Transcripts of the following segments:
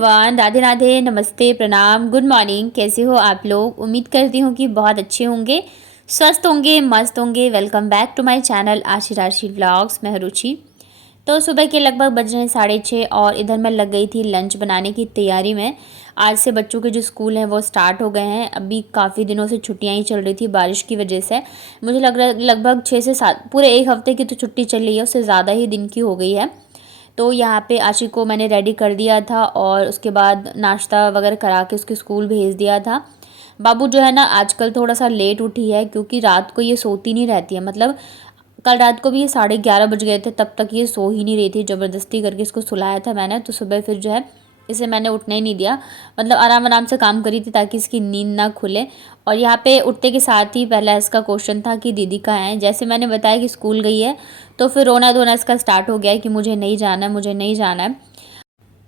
Everyone, Radhe Radhe, नमस्ते, प्रणाम, good morning. कैसे हो आप लोग? उम्मीद करती हूँ कि बहुत अच्छे होंगे, स्वस्थ होंगे, मस्त होंगे। Welcome back to my channel Aashi Rashi vlogs. मैं हूं रुचि। तो सुबह के लगभग बज रहे हैं 6:30 और इधर मैं लग गई थी लंच बनाने की तैयारी में। आज से बच्चों के जो स्कूल हैं वो स्टार्ट हो गए हैं। अभी काफ़ी दिनों से छुट्टियां ही चल रही थी बारिश की वजह से। मुझे लग रहा लगभग 6 से 7 पूरे एक हफ्ते की तो छुट्टी चल रही है, उससे ज़्यादा ही दिन की हो गई है। तो यहाँ पे आशी को मैंने रेडी कर दिया था और उसके बाद नाश्ता वगैरह करा के उसके स्कूल भेज दिया था। बाबू जो है ना आजकल थोड़ा सा लेट उठी है, क्योंकि रात को ये सोती नहीं रहती है। मतलब कल रात को भी ये 11:30 बज गए थे, तब तक ये सो ही नहीं रही थी। ज़बरदस्ती करके इसको सुलाया था मैंने, तो सुबह फिर जो है इसे मैंने उठने ही नहीं दिया। मतलब आराम आराम से काम करी थी ताकि इसकी नींद ना खुले। और यहाँ पे उठते के साथ ही पहला इसका क्वेश्चन था कि दीदी कहाँ है। जैसे मैंने बताया कि स्कूल गई है, तो फिर रोना धोना इसका स्टार्ट हो गया है कि मुझे नहीं जाना है, मुझे नहीं जाना है।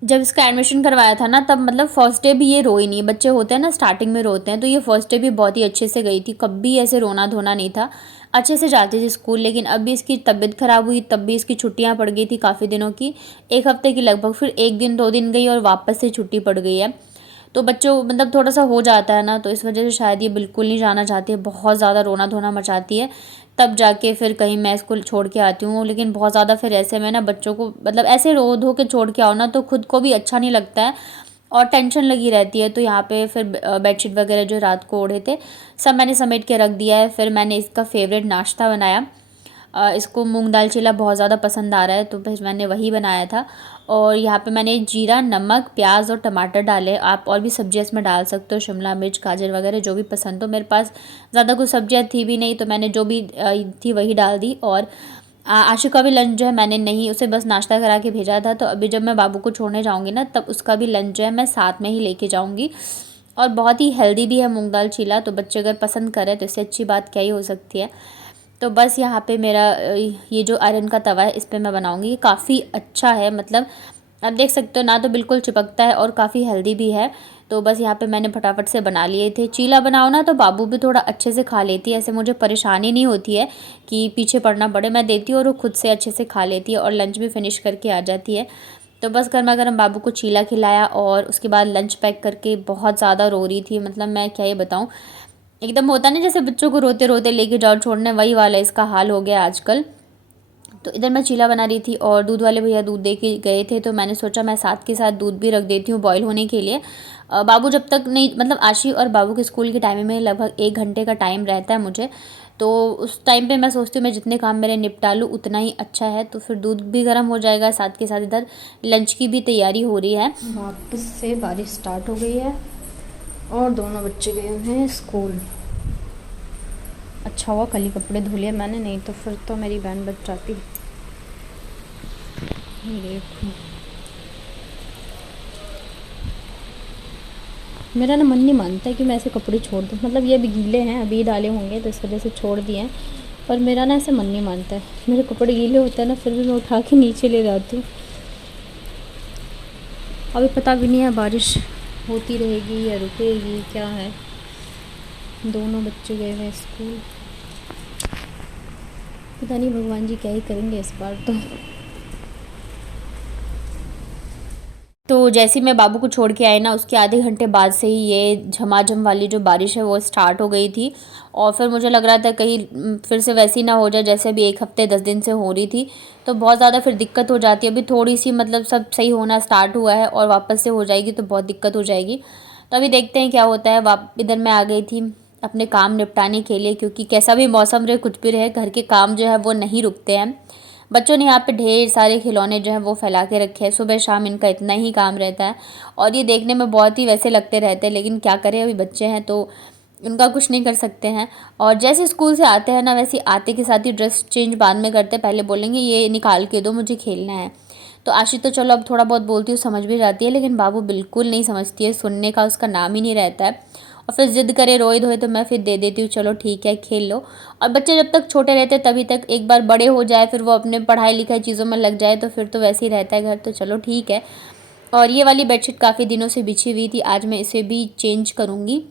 जब इसका एडमिशन करवाया था ना, तब मतलब फर्स्ट डे भी ये रोई नहीं। बच्चे होते हैं ना स्टार्टिंग में रोते हैं, तो ये फर्स्ट डे भी बहुत ही अच्छे से गई थी, कभी ऐसे रोना धोना नहीं था, अच्छे से जाती थी स्कूल। लेकिन अब भी इसकी तबीयत ख़राब हुई, तब भी इसकी छुट्टियां पड़ गई थी काफ़ी दिनों की, एक हफ्ते की लगभग। फिर एक दिन 2 दिन गई और वापस से छुट्टी पड़ गई है। तो बच्चों मतलब थोड़ा सा हो जाता है ना, तो इस वजह से शायद ये बिल्कुल नहीं जाना चाहती है, बहुत ज़्यादा रोना धोना मचाती है। तब जाके फिर कहीं मैं इसको छोड़ के आती हूँ। लेकिन बहुत ज़्यादा फिर ऐसे में ना बच्चों को मतलब ऐसे रो धो के छोड़ के आओ ना, तो खुद को भी अच्छा नहीं लगता है और टेंशन लगी रहती है। तो यहाँ पे फिर बेडशीट वगैरह जो रात को ओढ़े थे सब मैंने समेट के रख दिया है। फिर मैंने इसका फेवरेट नाश्ता बनाया। इसको मूंग दाल चीला बहुत ज़्यादा पसंद आ रहा है, तो फिर मैंने वही बनाया था। और यहाँ पे मैंने जीरा, नमक, प्याज और टमाटर डाले। आप और भी सब्जियाँ इसमें डाल सकते हो, शिमला मिर्च, गाजर वगैरह जो भी पसंद हो। मेरे पास ज़्यादा कुछ सब्जियाँ थी भी नहीं, तो मैंने जो भी थी वही डाल दी। और आशु का भी लंच जो है मैंने नहीं, उसे बस नाश्ता करा के भेजा था। तो अभी जब मैं बाबू को छोड़ने जाऊँगी ना, तब उसका भी लंच जो है मैं साथ में ही लेके जाऊँगी। और बहुत ही हेल्दी भी है मूंग दाल चीला, तो बच्चे अगर पसंद करें तो इससे अच्छी बात क्या ही हो सकती है। तो बस यहाँ पे मेरा ये जो आयरन का तवा है इस पे मैं बनाऊँगी। ये काफ़ी अच्छा है, मतलब आप देख सकते हो ना, तो बिल्कुल चिपकता है और काफ़ी हेल्दी भी है। तो बस यहाँ पे मैंने फटाफट से बना लिए थे। चीला बनाओ ना तो बाबू भी थोड़ा अच्छे से खा लेती है, ऐसे मुझे परेशानी नहीं होती है कि पीछे पड़ना पड़े। मैं देती हूँ और वो खुद से अच्छे से खा लेती है और लंच भी फिनिश करके आ जाती है। तो बस गर्मा गर्म बाबू को चीला खिलाया और उसके बाद लंच पैक करके बहुत ज़्यादा रो रही थी। मतलब मैं क्या ये बताऊँ, एकदम होता नहीं जैसे बच्चों को रोते रोते लेके जाओ छोड़ने, वही वाला इसका हाल हो गया आजकल। तो इधर मैं चीला बना रही थी और दूध वाले भैया दूध दे के गए थे, तो मैंने सोचा मैं साथ के साथ दूध भी रख देती हूँ बॉईल होने के लिए। बाबू जब तक नहीं, मतलब आशी और बाबू के स्कूल के टाइम में लगभग 1 घंटे का टाइम रहता है मुझे। तो उस टाइम पे मैं सोचती हूँ मैं जितने काम मेरे निपटा लूँ उतना ही अच्छा है। तो फिर दूध भी गर्म हो जाएगा, साथ के साथ इधर लंच की भी तैयारी हो रही है। वापस से बारिश स्टार्ट हो गई है और दोनों बच्चे गए हुए हैं स्कूल। अच्छा हुआ कल ही कपड़े धो लिए मैंने, नहीं तो फिर तो मेरी बहन बच जाती। देखो मेरा ना मन नहीं मानता है कि मैं ऐसे कपड़े छोड़ दूँ। मतलब ये भी गीले हैं, अभी डाले होंगे तो इस वजह से छोड़ दिए हैं, पर मेरा ना ऐसे मन नहीं मानता है। मेरे कपड़े गीले होते हैं ना, फिर भी मैं उठा के नीचे ले जाती हूँ। अभी पता भी नहीं है बारिश होती रहेगी या रुकेगी, क्या है। दोनों बच्चे गए हैं स्कूल, पता नहीं भगवान जी क्या ही करेंगे इस बार तो जैसे ही मैं बाबू को छोड़ के आई ना, उसके आधे घंटे बाद से ही ये झमाझम वाली जो बारिश है वो स्टार्ट हो गई थी। और फिर मुझे लग रहा था कहीं फिर से वैसी ना हो जाए जैसे अभी 1 हफ्ते 10 दिन से हो रही थी। तो बहुत ज़्यादा फिर दिक्कत हो जाती है। अभी थोड़ी सी मतलब सब सही होना स्टार्ट हुआ है और वापस से हो जाएगी तो बहुत दिक्कत हो जाएगी। तो अभी देखते हैं क्या होता है। इधर मैं आ गई थी अपने काम निपटाने के लिए, क्योंकि कैसा भी मौसम रहे कुछ भी रहे, घर के काम जो है वो नहीं रुकते हैं। बच्चों ने यहाँ पे ढेर सारे खिलौने जो हैं वो फैला के रखे हैं, सुबह शाम इनका इतना ही काम रहता है। और ये देखने में बहुत ही वैसे लगते रहते हैं, लेकिन क्या करें अभी बच्चे हैं तो उनका कुछ नहीं कर सकते हैं। और जैसे स्कूल से आते हैं ना, वैसे आते के साथ ही ड्रेस चेंज बाद में करते हैं, पहले बोलेंगे ये निकाल के दो मुझे खेलना है। तो आशी तो चलो अब थोड़ा बहुत बोलती हूँ, समझ भी जाती है, लेकिन बाबू बिल्कुल नहीं समझती है, सुनने का उसका नाम ही नहीं रहता है। और फिर ज़िद करे रोए धोए तो मैं फिर दे देती हूँ, चलो ठीक है खेल लो। और बच्चे जब तक छोटे रहते हैं तभी तक, एक बार बड़े हो जाए फिर वो अपने पढ़ाई लिखाई चीज़ों में लग जाए तो फिर तो वैसे ही रहता है घर, तो चलो ठीक है। और ये वाली बेडशीट काफ़ी दिनों से बिछी हुई थी, आज मैं इसे भी चेंज करूँगी।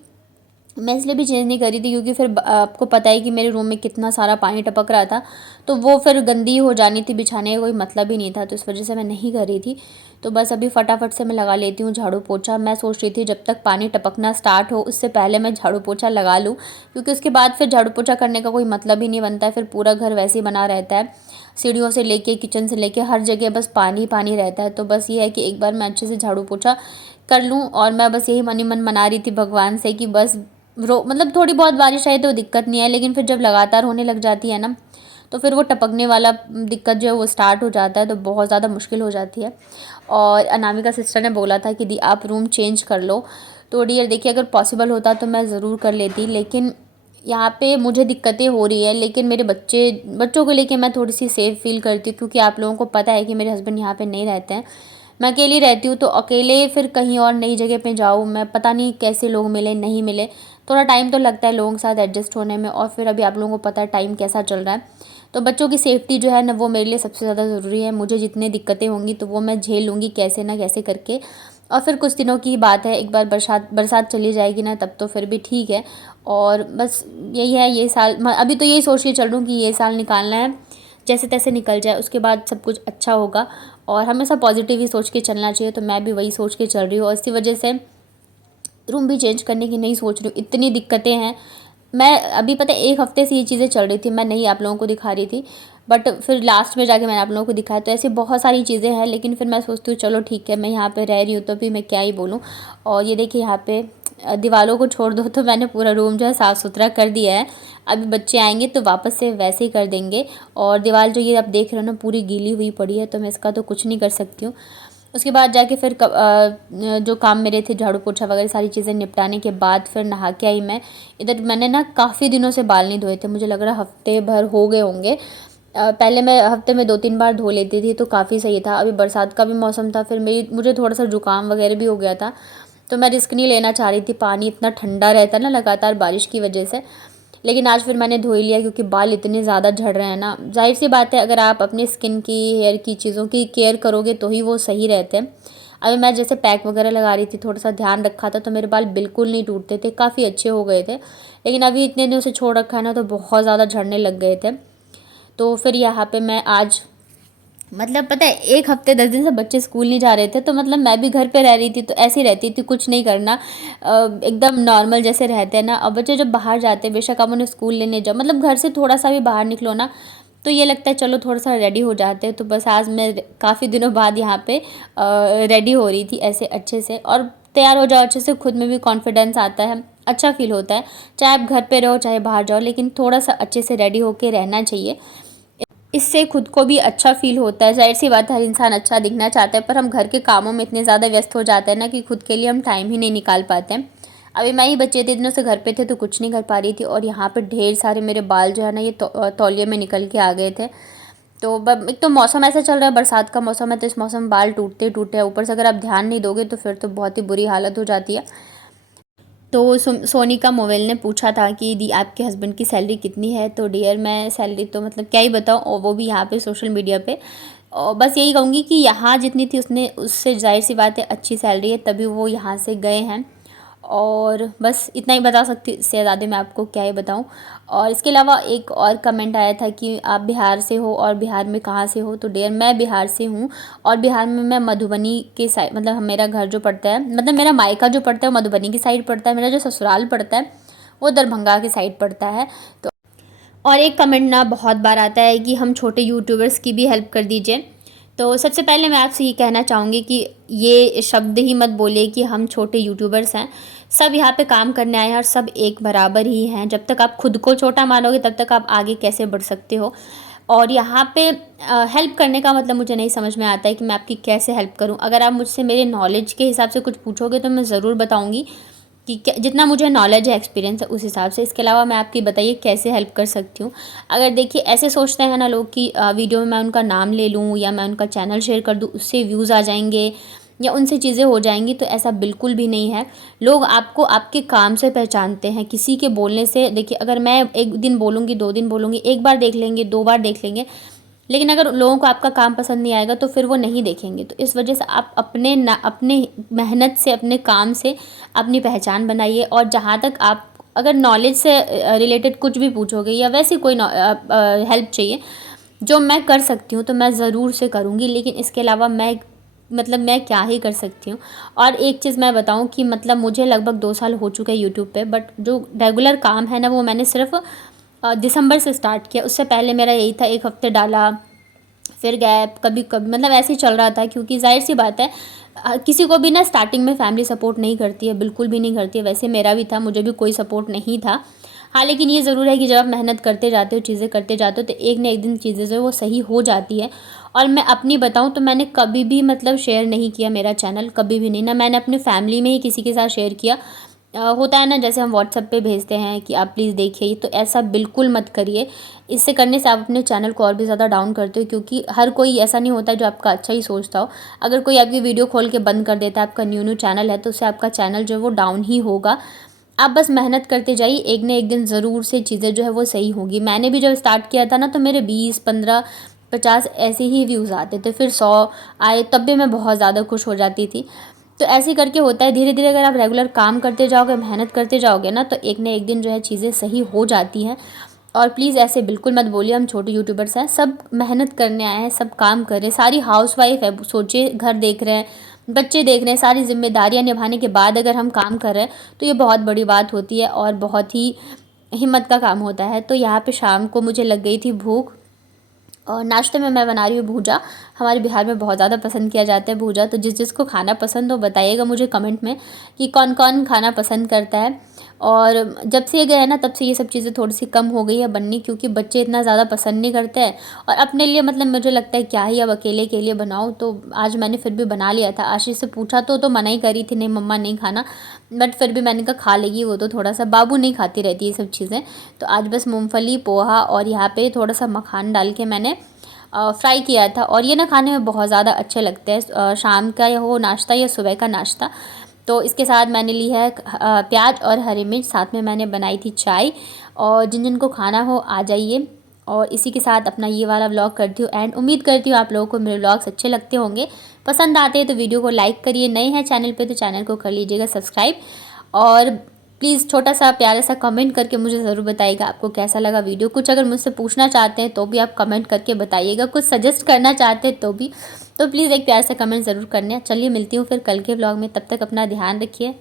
मैं इसलिए भी चेंज नहीं करी थी क्योंकि फिर आपको पता है कि मेरे रूम में कितना सारा पानी टपक रहा था, तो वो फिर गंदी हो जानी थी, बिछाने का कोई मतलब ही नहीं था, तो इस वजह से मैं नहीं कर रही थी। तो बस अभी फटाफट से मैं लगा लेती हूँ झाड़ू पोछा। मैं सोच रही थी जब तक पानी टपकना स्टार्ट हो उससे पहले मैं झाड़ू पोछा लगा लूँ, क्योंकि उसके बाद फिर झाड़ू पोछा करने का कोई मतलब ही नहीं बनता है, फिर पूरा घर वैसे ही बना रहता है, सीढ़ियों से लेके किचन से लेके हर जगह बस पानी पानी रहता है। तो बस ये है कि एक बार मैं अच्छे से झाड़ू पोछा कर लूँ, और मैं बस यही मन ही मन मना रही थी भगवान से कि बस मतलब थोड़ी बहुत बारिश आई तो दिक्कत नहीं है, लेकिन फिर जब लगातार होने लग जाती है ना, तो फिर वो टपकने वाला दिक्कत जो है वो स्टार्ट हो जाता है, तो बहुत ज़्यादा मुश्किल हो जाती है। और अनामिका सिस्टर ने बोला था कि दी आप रूम चेंज कर लो, तो डियर देखिए अगर पॉसिबल होता तो मैं ज़रूर कर लेती, लेकिन यहाँ पे मुझे दिक्कतें हो रही है, लेकिन मेरे बच्चों को लेके मैं थोड़ी सी सेफ़ फील करती हूँ, क्योंकि आप लोगों को पता है कि मेरे हस्बैंड यहाँ पे नहीं रहते हैं, मैं अकेली रहती हूँ, तो अकेले फिर कहीं और नई जगह पे जाऊँ, मैं पता नहीं कैसे लोग मिले नहीं मिले, थोड़ा टाइम तो लगता है लोगों के साथ एडजस्ट होने में, और फिर अभी आप लोगों को पता है टाइम कैसा चल रहा है, तो बच्चों की सेफ्टी जो है ना वो मेरे लिए सबसे ज़्यादा ज़रूरी है। मुझे जितनी दिक्कतें होंगी तो वो मैं झेल लूँगी कैसे ना कैसे करके, और फिर कुछ दिनों की बात है, एक बार बरसात चली जाएगी ना तब तो फिर भी ठीक है। और बस यही है, ये साल अभी तो यही सोच के चल रही हूँ कि ये साल निकालना है, जैसे तैसे निकल जाए, उसके बाद सब कुछ अच्छा होगा, और हमेशा पॉजिटिव ही सोच के चलना चाहिए, तो मैं भी वही सोच के चल रही हूँ, और इसी वजह से रूम भी चेंज करने की नहीं सोच रही हूँ। इतनी दिक्कतें हैं, मैं अभी पता है 1 हफ़्ते से ये चीज़ें चल रही थी, मैं नहीं आप लोगों को दिखा रही थी, बट फिर लास्ट में जाके मैंने आप लोगों को दिखाया, तो ऐसी बहुत सारी चीज़ें हैं, लेकिन फिर मैं सोचती हूँ चलो ठीक है, मैं यहाँ पे रह रही हूँ तो भी मैं क्या ही बोलूँ। और ये देखिए यहाँ पे दीवारों को छोड़ दो तो मैंने पूरा रूम जो है साफ़ सुथरा कर दिया है, अभी बच्चे आएंगे तो वापस से वैसे ही कर देंगे। और दीवार जो ये आप देख रहे हो ना पूरी गीली हुई पड़ी है, तो मैं इसका तो कुछ नहीं कर सकती हूँ। उसके बाद जाके फिर जो काम मेरे थे झाड़ू पोछा वगैरह सारी चीज़ें निपटाने के बाद फिर नहा के आई मैं। इधर मैंने ना काफ़ी दिनों से बाल नहीं धोए थे, मुझे लग रहा है हफ्ते भर हो गए होंगे। पहले मैं हफ्ते में 2-3 बार धो लेती थी तो काफ़ी सही था, अभी बरसात का भी मौसम था, फिर मुझे थोड़ा सा जुकाम वगैरह भी हो गया था, तो मैं रिस्क नहीं लेना चाह रही थी, पानी इतना ठंडा रहता है ना लगातार बारिश की वजह से। लेकिन आज फिर मैंने धो ही लिया, क्योंकि बाल इतने ज़्यादा झड़ रहे हैं ना, जाहिर सी बात है अगर आप अपने स्किन की हेयर की चीज़ों की केयर करोगे तो ही वो सही रहते हैं। अभी मैं जैसे पैक वगैरह लगा रही थी, थोड़ा सा ध्यान रखा था, तो मेरे बाल बिल्कुल नहीं टूटते थे, काफ़ी अच्छे हो गए थे, लेकिन अभी इतने दिनों से छोड़ रखा है ना तो बहुत ज़्यादा झड़ने लग गए थे। तो फिर यहाँ पे मैं आज मतलब पता है 1 हफ्ते 10 दिन से बच्चे स्कूल नहीं जा रहे थे, तो मतलब मैं भी घर पे रह रही थी, तो ऐसे ही रहती थी, कुछ नहीं करना, एकदम नॉर्मल जैसे रहते हैं ना। अब बच्चे जब बाहर जाते हैं, बेशक आप उन्हें स्कूल लेने जाओ, मतलब घर से थोड़ा सा भी बाहर निकलो ना तो ये लगता है चलो थोड़ा सा रेडी हो जाते हैं। तो बस आज मैं काफ़ी दिनों बाद यहाँ पे रेडी हो रही थी ऐसे अच्छे से, और तैयार हो जाओ अच्छे से, खुद में भी कॉन्फिडेंस आता है, अच्छा फील होता है, चाहे आप घर पे रहो चाहे बाहर जाओ, लेकिन थोड़ा सा अच्छे से रेडी होके रहना चाहिए, इससे खुद को भी अच्छा फ़ील होता है। ज़ाहिर सी बात है हर इंसान अच्छा दिखना चाहता है, पर हम घर के कामों में इतने ज़्यादा व्यस्त हो जाते हैं ना कि खुद के लिए हम टाइम ही नहीं निकाल पाते हैं। अभी मैं ही बच्चे थे, दिनों से घर पे थे तो कुछ नहीं कर पा रही थी, और यहाँ पे ढेर सारे मेरे बाल जो है ना ये तौलिए में निकल के आ गए थे। तो एक तो मौसम ऐसा चल रहा है, बरसात का मौसम है, तो इस मौसम में बाल टूटते टूटते हैं, ऊपर से अगर आप ध्यान नहीं दोगे तो फिर तो बहुत ही बुरी हालत हो जाती है। तो सोनिका मोबाइल ने पूछा था कि दी आपके हस्बैंड की सैलरी कितनी है, तो डियर मैं सैलरी तो मतलब क्या ही बताऊँ, और वो भी यहाँ पे सोशल मीडिया पे, और बस यही कहूँगी कि यहाँ जितनी थी उसने उससे जाहिर सी बात है अच्छी सैलरी है, तभी वो यहाँ से गए हैं, और बस इतना ही बता सकती, इससे ज़्यादा मैं आपको क्या ही बताऊँ। और इसके अलावा एक और कमेंट आया था कि आप बिहार से हो और बिहार में कहाँ से हो, तो डियर मैं बिहार से हूँ, और बिहार में मैं मधुबनी के साइड, मतलब मेरा घर जो पड़ता है, मतलब मेरा मायका जो पड़ता है मधुबनी की साइड पड़ता है, मेरा जो ससुराल पड़ता है वो दरभंगा की साइड पड़ता है। तो और एक कमेंट ना बहुत बार आता है कि हम छोटे यूट्यूबर्स की भी हेल्प कर दीजिए, तो सबसे पहले मैं आपसे ये कहना चाहूँगी कि ये शब्द ही मत बोलिए कि हम छोटे यूट्यूबर्स हैं, सब यहाँ पे काम करने आए हैं और सब एक बराबर ही हैं। जब तक आप खुद को छोटा मानोगे तब तक आप आगे कैसे बढ़ सकते हो। और यहाँ पे हेल्प करने का मतलब मुझे नहीं समझ में आता है कि मैं आपकी कैसे हेल्प करूँ। अगर आप मुझसे मेरे नॉलेज के हिसाब से कुछ पूछोगे तो मैं ज़रूर बताऊँगी कि जितना मुझे नॉलेज है एक्सपीरियंस है उस हिसाब से। इसके अलावा मैं आपकी बताइए कैसे हेल्प कर सकती हूँ। अगर देखिए ऐसे सोचते हैं ना लोग कि वीडियो में मैं उनका नाम ले लूँ या मैं उनका चैनल शेयर कर दूँ उससे व्यूज़ आ जाएंगे या उनसे चीज़ें हो जाएंगी, तो ऐसा बिल्कुल भी नहीं है। लोग आपको आपके काम से पहचानते हैं, किसी के बोलने से। देखिए अगर मैं एक दिन बोलूँगी, 2 दिन बोलूँगी, एक बार देख लेंगे, 2 बार देख लेंगे, लेकिन अगर लोगों को आपका काम पसंद नहीं आएगा तो फिर वो नहीं देखेंगे। तो इस वजह से आप अपने मेहनत से, अपने काम से अपनी पहचान बनाइए। और जहाँ तक आप अगर नॉलेज से रिलेटेड कुछ भी पूछोगे या वैसी कोई हेल्प चाहिए जो मैं कर सकती हूँ तो मैं ज़रूर से करूँगी, लेकिन इसके अलावा मैं क्या ही कर सकती हूँ। और एक चीज़ मैं बताऊँ कि मतलब मुझे लगभग 2 साल हो चुके हैं यूट्यूब पे, बट जो रेगुलर काम है ना वो मैंने सिर्फ दिसंबर से स्टार्ट किया। उससे पहले मेरा यही था, 1 हफ्ते डाला फिर गैप, कभी कभी मतलब ऐसे ही चल रहा था, क्योंकि जाहिर सी बात है किसी को भी ना स्टार्टिंग में फैमिली सपोर्ट नहीं करती है, बिल्कुल भी नहीं करती है। वैसे मेरा भी था, मुझे भी कोई सपोर्ट नहीं था। हाँ, लेकिन ये ज़रूर है कि जब आप मेहनत करते जाते हो, चीज़ें करते जाते हो, तो एक ना एक दिन चीज़ें जो है वो सही हो जाती है। और मैं अपनी बताऊँ तो मैंने कभी भी मतलब शेयर नहीं किया मेरा चैनल, कभी भी नहीं। ना मैंने अपनी फैमिली में ही किसी के साथ शेयर किया। होता है ना, जैसे हम व्हाट्सएप पे भेजते हैं कि आप प्लीज़ देखिए, तो ऐसा बिल्कुल मत करिए। इससे करने से आप अपने चैनल को और भी ज़्यादा डाउन करते हो, क्योंकि हर कोई ऐसा नहीं होता जो आपका अच्छा ही सोचता हो। अगर कोई आपकी वीडियो खोल के बंद कर देता है, आपका न्यू चैनल है, तो उससे आपका चैनल जो है वो डाउन ही होगा। आप बस मेहनत करते जाइए, एक ना एक दिन ज़रूर से चीज़ें जो है वो सही होगी। मैंने भी जब स्टार्ट किया था ना, तो मेरे 20, 15, 50 ऐसे ही व्यूज़ आते थे, फिर 100 आए, तब भी मैं बहुत ज़्यादा खुश हो जाती थी। तो ऐसे ही करके होता है, धीरे धीरे अगर आप रेगुलर काम करते जाओगे, मेहनत करते जाओगे ना, तो एक ना एक दिन जो है चीज़ें सही हो जाती हैं। और प्लीज़ ऐसे बिल्कुल मत बोलिए हम छोटे यूट्यूबर्स हैं, सब मेहनत करने आए हैं, सब काम कर रहे हैं। सारी हाउसवाइफ है, सोचिए घर देख रहे हैं, बच्चे देख रहे हैं, सारी जिम्मेदारियां निभाने के बाद अगर हम काम कर रहे हैं तो ये बहुत बड़ी बात होती है और बहुत ही हिम्मत का काम होता है। तो यहाँ पे शाम को मुझे लग गई थी भूख, और नाश्ते में मैं बना रही हूँ भूजा। हमारे बिहार में बहुत ज़्यादा पसंद किया जाता है भूजा, तो जिस जिसको खाना पसंद हो बताइएगा मुझे कमेंट में कि कौन कौन खाना पसंद करता है। और जब से ये गए ना, तब से ये सब चीज़ें थोड़ी सी कम हो गई है बननी, क्योंकि बच्चे इतना ज़्यादा पसंद नहीं करते हैं। और अपने लिए मतलब मुझे लगता है क्या ही अब अकेले के लिए बनाऊँ, तो आज मैंने फिर भी बना लिया था। आशीष से पूछा तो मना ही करी थी, नहीं मम्मा नहीं खाना, बट फिर भी मैंने कहा खा लेगी वो, तो थोड़ा सा, बाबू नहीं खाती रहती ये सब चीज़ें। तो आज बस मूँगफली, पोहा और यहाँ पे थोड़ा सा मखान डाल के मैंने फ्राई किया था। और ये ना खाने में बहुत ज़्यादा अच्छे लगते हैं, शाम का या हो नाश्ता या सुबह का नाश्ता। तो इसके साथ मैंने ली है प्याज और हरी मिर्च, साथ में मैंने बनाई थी चाय। और जिन जिन को खाना हो आ जाइए। और इसी के साथ अपना ये वाला व्लॉग करती हूँ एंड। उम्मीद करती हूँ आप लोगों को मेरे व्लॉग्स अच्छे लगते होंगे, पसंद आते हैं तो वीडियो को लाइक करिए, नए हैं चैनल पे तो चैनल को कर लीजिएगा सब्सक्राइब। और प्लीज़ छोटा सा प्यारा सा कमेंट करके मुझे ज़रूर बताइएगा आपको कैसा लगा वीडियो। कुछ अगर मुझसे पूछना चाहते हैं तो भी आप कमेंट करके बताइएगा, कुछ सजेस्ट करना चाहते हैं तो भी, तो प्लीज़ एक प्यार से कमेंट ज़रूर करना। चलिए मिलती हूँ फिर कल के व्लॉग में, तब तक अपना ध्यान रखिए।